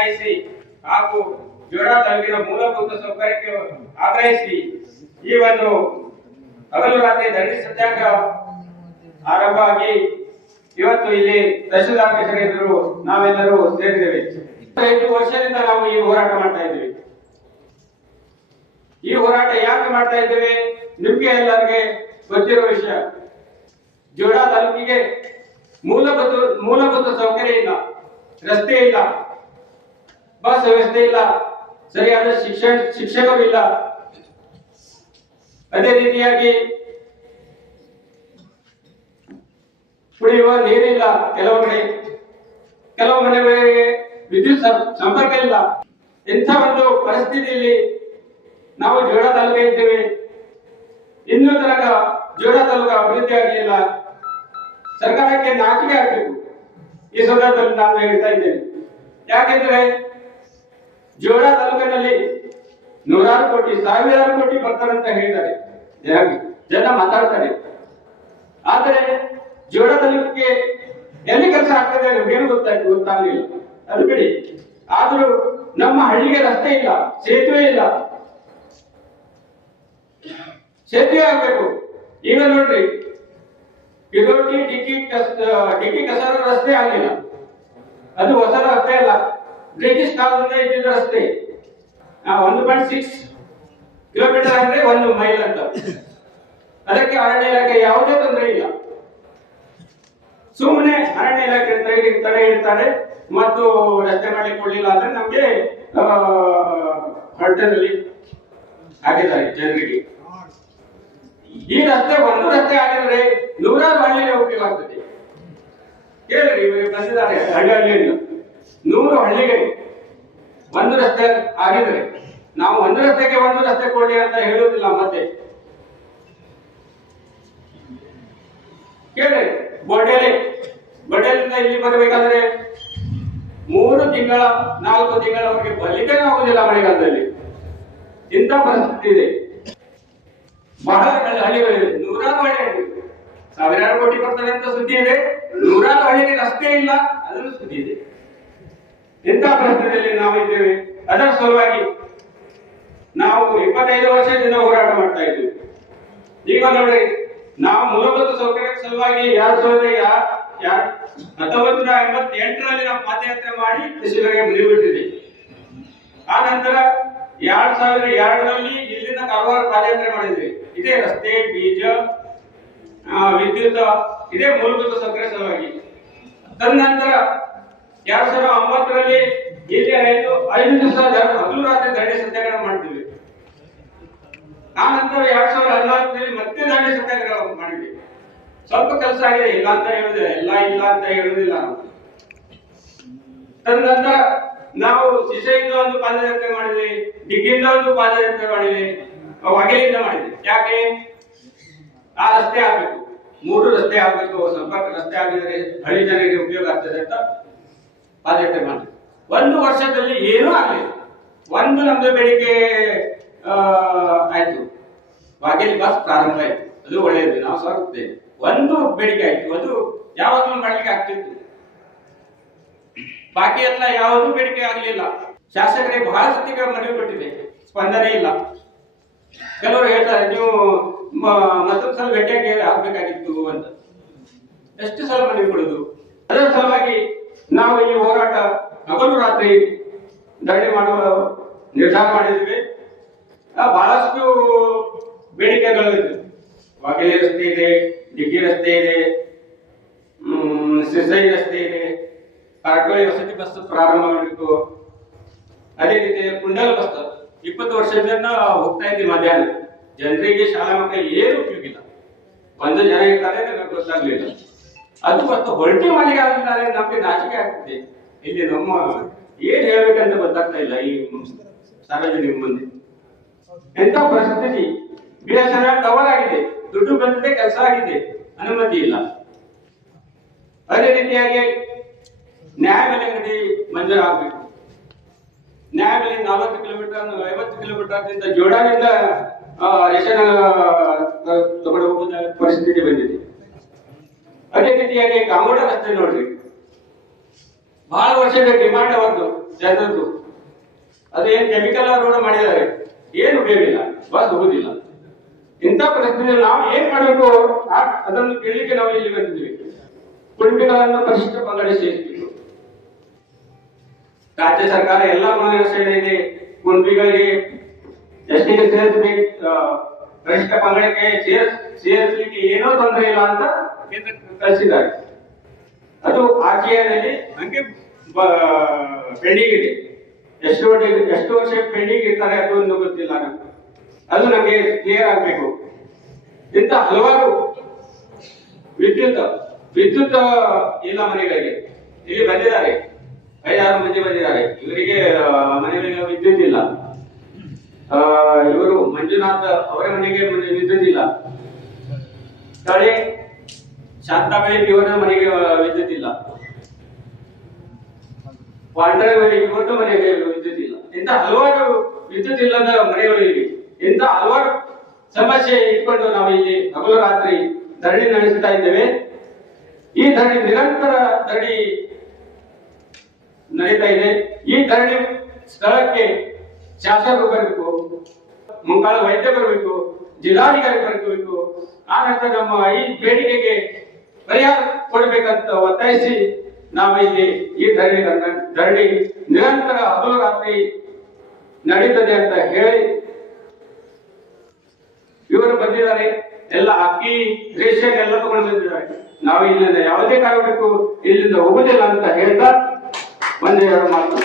ಒತ್ತಾಯಿಸಿ ಹಾಗೂ ಜೋಡಾ ತಾಲೂಕಿನ ಮೂಲಭೂತ ಸೌಕರ್ಯಕ್ಕೆ ಆಗ್ರಹಿಸಿ ಈ ಒಂದು ಹಗಲು ರಾತ್ರಿ ದಂಡಿ ಸತ್ಯಾಗ್ರಹ ಆರಂಭ ಆಗಿ ಇವತ್ತು ಇಲ್ಲಿ ತಹಶೀಲ್ದಾರ್ ನಾವೆಲ್ಲರೂ ಸೇರಿದ್ದೇವೆ. ಐದು ವರ್ಷದಿಂದ ನಾವು ಈ ಹೋರಾಟ ಮಾಡ್ತಾ ಇದ್ದೀವಿ. ಈ ಹೋರಾಟ ಯಾಕೆ ಮಾಡ್ತಾ ಇದ್ದೇವೆ? ನಿಮ್ಗೆ ಎಲ್ಲರಿಗೆ ಗೊತ್ತಿರುವ ವಿಷಯ. ಜೋಡ ತಾಲೂಕಿಗೆ ಮೂಲಭೂತ ಮೂಲಭೂತ ಸೌಕರ್ಯ ಇಲ್ಲ, ರಸ್ತೆ ಇಲ್ಲ. ಬಸ್ ವ್ಯವಸ್ಥೆ ಇಲ್ಲ. ಸರಿಯಾದ ಶಿಕ್ಷಣ ಶಿಕ್ಷಕರು ಇಲ್ಲ ಅದೇ ರೀತಿಯಾಗಿ ಕುಡಿಯುವ ನೀರಿಲ್ಲ ಕೆಲವು ಕಡೆ ಕೆಲವು ಮನೆಗಳಿಗೆ ವಿದ್ಯುತ್ ಸಂಪರ್ಕ ಇಲ್ಲ. ಇಂಥ ಒಂದು ಪರಿಸ್ಥಿತಿಯಲ್ಲಿ ನಾವು ಜೋಡ ತಾಲೂಕ ಇದ್ದೇವೆ. ಇನ್ನೂ ತನಕ ಜೋಡ ತಾಲೂಕು ಅಭಿವೃದ್ಧಿ ಆಗಲಿಲ್ಲ. ಸರ್ಕಾರಕ್ಕೆ ನಾಚಿಕೆ ಆಗಬೇಕು. ಈ ಸಂದರ್ಭದಲ್ಲಿ ನಾನು ಹೇಳ್ತಾ ಇದ್ದೇನೆ. ಯಾಕೆಂದ್ರೆ ಜೋಡ ತಾಲೂಕಿನಲ್ಲಿ ನೂರಾರು ಕೋಟಿ, ಸಾವಿರಾರು ಕೋಟಿ ಬರ್ತಾರೆ ಅಂತ ಹೇಳಿದ್ದಾರೆ. ಜನ- ಮಾತಾಡ್ತಾರೆ. ಆದರೆ ಜೋಡ ತಾಲೂಕಿಗೆ ಎಲ್ಲಿ ಕೆಲಸ ಆಗ್ತದೆ ನಮ್ಗೇನು ಗೊತ್ತಾಯ್ತು ಗೊತ್ತಾಗ್ಲಿಲ್ಲ. ಅದು ಬಿಡಿ. ಆದರೂ ನಮ್ಮ ಹಳ್ಳಿಗೆ ರಸ್ತೆ ಇಲ್ಲ, ಸೇತುವೆ ಇಲ್ಲ. ಸೇತುವೆ ಆಗ್ಬೇಕು. ಈಗ ನೋಡ್ರಿ. ಡಿಕ್ಕಿ ಡಿಕ್ಕಿ ಕಸಾರ ರಸ್ತೆ ಆಗಲಿಲ್ಲ ಅದು ಹೊಸ ರಸ್ತೆ ಅಲ್ಲ ಬ್ರಿಟಿಷ್ ಕಾಲದಿಂದ ಇದ್ದಿದ್ದ ರಸ್ತೆ ಒಂದು ಪಾಯಿಂಟ್ ಸಿಕ್ಸ್ ಕಿಲೋಮೀಟರ್ ಅಂದ್ರೆ ಒಂದು ಮೈಲ್ ಅಂತ. ಅದಕ್ಕೆ ಅರಣ್ಯ ಇಲಾಖೆ ಯಾವುದೇ ತೊಂದರೆ ಇಲ್ಲ. ಸುಮ್ಮನೆ ಅರಣ್ಯ ಇಲಾಖೆ ತಡೆ ಇಡ್ತಾರೆ ಮತ್ತು ರಸ್ತೆ ಮಾಡಿ ಕೊಡ್ಲಿಲ್ಲ ಅಂದ್ರೆ ನಮ್ಗೆ ಹೊಟ್ಟೆದಲ್ಲಿ ಹಾಕಿದ್ದಾರೆ ಜನರಿಗೆ. ಈ ರಸ್ತೆ ಒಂದು ರಸ್ತೆ ಆಗಿದ್ರೆ ನೂರಾರು ಹಳ್ಳಿಗೆ ಉಪಯೋಗ ಆಗ್ತದೆ ಕೇಳಿ ಬಂದಿದ್ದಾರೆ ಹಳ್ಳಿ ನೂರು ಹಳ್ಳಿಗೆ ಒಂದು ರಸ್ತೆ ಆಗಿದ್ರೆ, ನಾವು ಒಂದು ರಸ್ತೆಗೆ ಒಂದು ರಸ್ತೆ ಕೊಡಿ ಅಂತ ಹೇಳುವುದಿಲ್ಲ ಮತ್ತೆ. ಕೇಳಿ ಬೊಡೇಲಿ ಬೊಡೇಲಿಂದ ಇಲ್ಲಿ ಬರಬೇಕಾದ್ರೆ ಮೂರು ತಿಂಗಳ, ನಾಲ್ಕು ತಿಂಗಳವರೆಗೆ ಬರ್ಲಿಕ್ಕೆ ಆಗುದಿಲ್ಲ ಮಳೆಗಾಲದಲ್ಲಿ. ಇಂಥ ಪರಿಸ್ಥಿತಿ ಇದೆ. ಬಹಳ ಹಳ್ಳಿ- ಹಳ್ಳಿಗಳಿವೆ ನೂರಾರು ಹಳ್ಳಿ ಸಾವಿರಾರು ಕೋಟಿ ಬರ್ತಾರೆ ಅಂತ ಸುದ್ದಿ ಇದೆ. ನೂರಾರು ಹಳ್ಳಿಗೆ ರಸ್ತೆ ಇಲ್ಲ ಅದನ್ನು ಸುದ್ದಿ ಇದೆ. ಇಂಥ ಪ್ರಶ್ನೆಯಲ್ಲಿ ನಾವು ಇದ್ದೇವೆ. ಅದರ ಸಲುವಾಗಿ ನಾವು ಇಪ್ಪತ್ತೈದು ವರ್ಷದಿಂದ ಹೋರಾಟ ಮಾಡ್ತಾ ಇದ್ದೀವಿ ಈಗ ನೋಡಿ, ನಾವು ಮೂಲಭೂತ ಸೌಕರ್ಯದ ಸಲುವಾಗಿ ಎರಡ್ ಸಾವಿರದ ಹತ್ತೊಂಬತ್ತು ನೂರ ಎಂಬತ್ತೆಂಟರಲ್ಲಿ ನಾವು ಪಾದಯಾತ್ರೆ ಮಾಡಿ ಕೃಷಿಗಳಿಗೆ ಮುಗಿಬಿಟ್ಟಿದೆ ಆ ನಂತರ ಎರಡ್ ಸಾವಿರದ ಎರಡರಲ್ಲಿ ಇಲ್ಲಿನ ಕಾರವಾರ ಪಾದಯಾತ್ರೆ ಮಾಡಿದ್ವಿ. ಇದೇ ರಸ್ತೆ, ಬೀಜ ವಿದ್ಯುತ್, ಇದೇ ಮೂಲಭೂತ ಸೌಕರ್ಯ ಸಲುವಾಗಿ. ತದನಂತರ ಎರಡ್ ಸಾವಿರದ ಒಂಬತ್ತರಲ್ಲಿ ಇಲ್ಲಿ ಐದು ಐದು ದಿವಸ ಹಗಲು ರಾತ್ರಿ ದಂಡೆ ಸತ್ಯಾಗ್ರಹ ಮಾಡಿದ್ವಿ. ಆ ನಂತರ ಎರಡ್ ಸಾವಿರದ ಹದಿನಾಲ್ಕರಲ್ಲಿ ಮತ್ತೆ ದಂಡೆ ಸತ್ಯಾಗ್ರಹ ಮಾಡಿದ್ವಿ. ಸ್ವಲ್ಪ ಕೆಲಸ ಆಗಿದೆ, ಇಲ್ಲ ಅಂತ ಹೇಳುದಿಲ್ಲ ಎಲ್ಲ ಇಲ್ಲ ಅಂತ ಹೇಳುದಿಲ್ಲ. ತದನಂತರ ನಾವು ಶಿಶೆಯಿಂದ ಒಂದು ಪಾದಯಾತ್ರೆ ಮಾಡಿದ್ವಿ, ಡಿಗ್ಗಿಯಿಂದ ಒಂದು ಪಾದಯಾತ್ರೆ ಮಾಡಿದ್ವಿ, ಹೊಗೆಯಿಂದ ಮಾಡಿದ್ವಿ. ಯಾಕೆ? ಆ ರಸ್ತೆ ಆಗ್ಬೇಕು. ಮೂರು ರಸ್ತೆ ಆಗ್ಬೇಕು ಸಂಪರ್ಕ ರಸ್ತೆ ಆಗಿದ್ರೆ ಹಳ್ಳಿ ಜನರಿಗೆ ಉಪಯೋಗ ಆಗ್ತದೆ ಅಂತ ಪಾದಯಾತ್ರೆ ಮಾಡಿ. ಒಂದು ವರ್ಷದಲ್ಲಿ ಏನೂ ಆಗಲಿಲ್ಲ. ಒಂದು ನಮ್ದು ಬೆಳಿಗ್ಗೆ ಆಯ್ತು. ವಾಗೇಲಿ ಬಸ್ ಪ್ರಾರಂಭ ಆಯ್ತು. ಅದು ಒಳ್ಳೆಯದು ನಾವು ಸ್ವಾಗತಿಸ್ತೇವೆ ಒಂದು ಬೆಳಿಗ್ಗೆ ಆಯ್ತು. ಅದು ಯಾವಾಗಲೂ ಮಾಡ್ಲಿಕ್ಕೆ ಆಗ್ತಿತ್ತು. ಬಾಕಿ ಎಲ್ಲ ಯಾವುದೂ ಬೇಡಿಕೆ ಆಗಲಿಲ್ಲ. ಶಾಸಕರಿಗೆ ಬಹಳ ಸತಿಗೆ ಮನವಿ ಕೊಟ್ಟಿದೆ. ಸ್ಪಂದನೆ ಇಲ್ಲ. ಕೆಲವರು ಹೇಳ್ತಾರೆ, ನೀವು ಮತ್ತೊಂದು ಸಲ ಭೇಟಿಯಾಗಿ ಆಗ್ಬೇಕಾಗಿತ್ತು ಅಂತ. ಎಷ್ಟು ಸಲ ಮನವಿ ಕೊಡುದು? ಅದರ ಸಲುವಾಗಿ ನಾವು ಈ ಹೋರಾಟ ಹಗಲು ರಾತ್ರಿ ದಾಳಿ ಮಾಡುವ ನಿರ್ಧಾರ ಮಾಡಿದ್ವಿ. ಬಹಳಷ್ಟು ಬೇಡಿಕೆಗಳು ಇದೆ ವಾಗೇಲಿ ರಸ್ತೆ ಇದೆ ಡಿಗ್ಗಿ ರಸ್ತೆ ಇದೆ ಸಿಸೈ ರಸ್ತೆ ಇದೆ ಕಾರಟೋಳಿ ವಸತಿ ಬಸ್ ಪ್ರಾರಂಭ ಮಾಡಬೇಕು ಅದೇ ರೀತಿ ಕುಂಡಲ್ ಬಸ್, ಇಪ್ಪತ್ತು ವರ್ಷದಿಂದ ಹೋಗ್ತಾ ಇದ್ದೀವಿ ಮಧ್ಯಾಹ್ನ. ಜನರಿಗೆ ಶಾಲಾ ಮಕ್ಕಳಿಗೆ ಏನು ಉಪಯೋಗಿಲ್ಲ. ಒಂದು ಜನ ಇರ್ತಾರೆ ನನಗೆ ಗೊತ್ತಾಗ್ಲಿಲ್ಲ. ಅದು ಮತ್ತು ಹೊರಟಿ ಮನೆಗೆ ಆಗಿದ್ದಾರೆ ನಮ್ಗೆ ನಾಚಿಕೆ ಆಗ್ತದೆ. ಇಲ್ಲಿ ನಮ್ಮ ಏನ್ ಹೇಳ್ಬೇಕಂತ ಗೊತ್ತಾಗ್ತಾ ಇಲ್ಲ ಈ ಸಾರ್ವಜನಿಕ ಮುಂದೆ. ಎಂತ ಪರಿಸ್ಥಿತಿ? ಬಿ ಎಸ್ ಎನ್ ಟವರ್ ಆಗಿದೆ ದುಡ್ಡು ಬಂದಿದೆ ಕೆಲಸ ಆಗಿದೆ. ಅನುಮತಿ ಇಲ್ಲ. ಅದೇ ರೀತಿಯಾಗಿ ನ್ಯಾಯಬೆಲೆ ಅಂಗಡಿ ಮಂಜೂರಾಗಬೇಕು ನ್ಯಾಯಬೆಲೆ ನಲವತ್ತು ಕಿಲೋಮೀಟರ್ ಐವತ್ತು ಕಿಲೋಮೀಟರ್ ಜೋಡಾದಿಂದ ರೇಷನ್ ತಗೊಂಡು ಹೋಗುವ ಪರಿಸ್ಥಿತಿ ಬಂದಿದೆ. ಅದೇ ರೀತಿಯಾಗಿ ಕಾಂಗೋಡ ರಸ್ತೆ ನೋಡ್ರಿ. ಬಹಳ ವರ್ಷದ ಡಿಮಾಂಡ್ ಅವರದ್ದು ಜನರದ್ದು. ಅದು ಏನ್ ಕೆಮಿಕಲ್ ರೋಡ್ ಮಾಡಿದ್ದಾರೆ. ಏನು ಉಳಿಯೋದಿಲ್ಲ ಬಸ್ ಹೋಗುದಿಲ್ಲ. ಇಂಥ ಪರಿಸ್ಥಿತಿಯಲ್ಲಿ ನಾವು ಏನ್ ಮಾಡಬೇಕು? ಅದನ್ನು ಕೇಳಲಿಕ್ಕೆ ನಾವು ಇಲ್ಲಿ ಬಂದಿದ್ದೀವಿ. ಕುಟುಂಬಿಗಳನ್ನು ಪರಿಶಿಷ್ಟ ಪಂಗಡ ಸೇರಿಸಬೇಕು ರಾಜ್ಯ ಸರ್ಕಾರ ಎಲ್ಲ ಮನವಿ ಇದೆ ಕುಟುಂಬಿಗಳಿಗೆ ಎಷ್ಟಿಗೆ ಸೇರಿಸಬೇಕು ಪರಿಶಿಷ್ಟ ಪಂಗಡಕ್ಕೆ ಸೇರ್ ಸೇರಿಸಲಿಕ್ಕೆ ಏನೋ ತೊಂದರೆ ಇಲ್ಲ ಅಂತ ಕಳಿಸಿದ್ದಾರೆ. ಅದು ಆರ್ಟಿಐನಲ್ಲಿ ಹಂಗೆ ಪೆಂಡಿಂಗ್ ಇದೆ. ಎಷ್ಟು ಎಷ್ಟು ವರ್ಷ ಪೆಂಡಿಂಗ್ ಇರ್ತಾರೆ ಅದು ಒಂದು ಗೊತ್ತಿಲ್ಲ ನಮ್ಗೆ ಅದು ನಮಗೆ ಕ್ಲಿಯರ್ ಆಗಬೇಕು. ಇಂಥ ಹಲವಾರು ವಿದ್ಯುತ್ ವಿದ್ಯುತ್ ಇಲ್ಲ ಮನೆಗಳಿಗೆ ಇಲ್ಲಿ ಬಂದಿದ್ದಾರೆ. ಐದಾರು ಮಂದಿ ಬಂದಿದ್ದಾರೆ. ಇವರಿಗೆ ಮನೆಗಳಿಗೆ ವಿದ್ಯುತ್ ಇಲ್ಲ. ಇವರು ಮಂಜುನಾಥ್ ಅವರ ಮನೆಗೆ ವಿದ್ಯುತ್ತಿಲ್ಲ. ತಳೆ ಶಾಂತಾಬಳಿ ಇವರ ಮನೆಗೆ ಆ, ವಿದ್ಯುತ್ ಇಲ್ಲ ಪಾಂಡ್ರೆ ಇವತ್ತು ಮನೆಗೆ ವಿದ್ಯುತ್ ಇಲ್ಲ ಇಂತ ಹಲವಾರು ವಿದ್ಯುತ್ ಇಲ್ಲದ ಮನೆಗಳು ಇವೆ ಇಂಥ ಹಲವಾರು ಸಮಸ್ಯೆ ಇಟ್ಕೊಂಡು ನಾವು ಇಲ್ಲಿ ಹಗಲು ರಾತ್ರಿ ಧರಣಿ ನಡೆಸ್ತಾ ಇದ್ದೇವೆ. ಈ ಧರಣಿ ನಿರಂತರ ಧರಣಿ ನಡೀತಾ ಇದೆ. ಈ ಧರಣಿ ಸ್ಥಳಕ್ಕೆ ಶಾಸಕರು ಬರಬೇಕು ಮುಂಗಾಲ ವೈದ್ಯ ಬರಬೇಕು, ಜಿಲ್ಲಾಧಿಕಾರಿ ಬರಬೇಕು. ಆ ನಂತರ ನಮ್ಮ ಈ ಬೇಡಿಕೆಗೆ ಪರಿಹಾರ ಕೊಡಬೇಕಂತ ಒತ್ತಾಯಿಸಿ ನಾವು ಇಲ್ಲಿ ಈ ಧರಣಿ ಧರಣಿ ನಿರಂತರ ಹಗಲು ರಾತ್ರಿ ನಡೀತದೆ ಅಂತ ಹೇಳಿ ಇವರು ಬಂದಿದ್ದಾರೆ. ಎಲ್ಲ ಅಕ್ಕಿ, ರೇಷನ್ ಎಲ್ಲ ತಗೊಂಡು ಬಂದಿದ್ದಾರೆ. ನಾವು ಇಲ್ಲಿಂದ ಯಾವುದೇ ಕಾರಣಕ್ಕೂ ಇಲ್ಲಿಂದ ಹೋಗುದಿಲ್ಲ ಅಂತ ಹೇಳ್ತಾ ಒಂದೆರಡು ಮಾತು.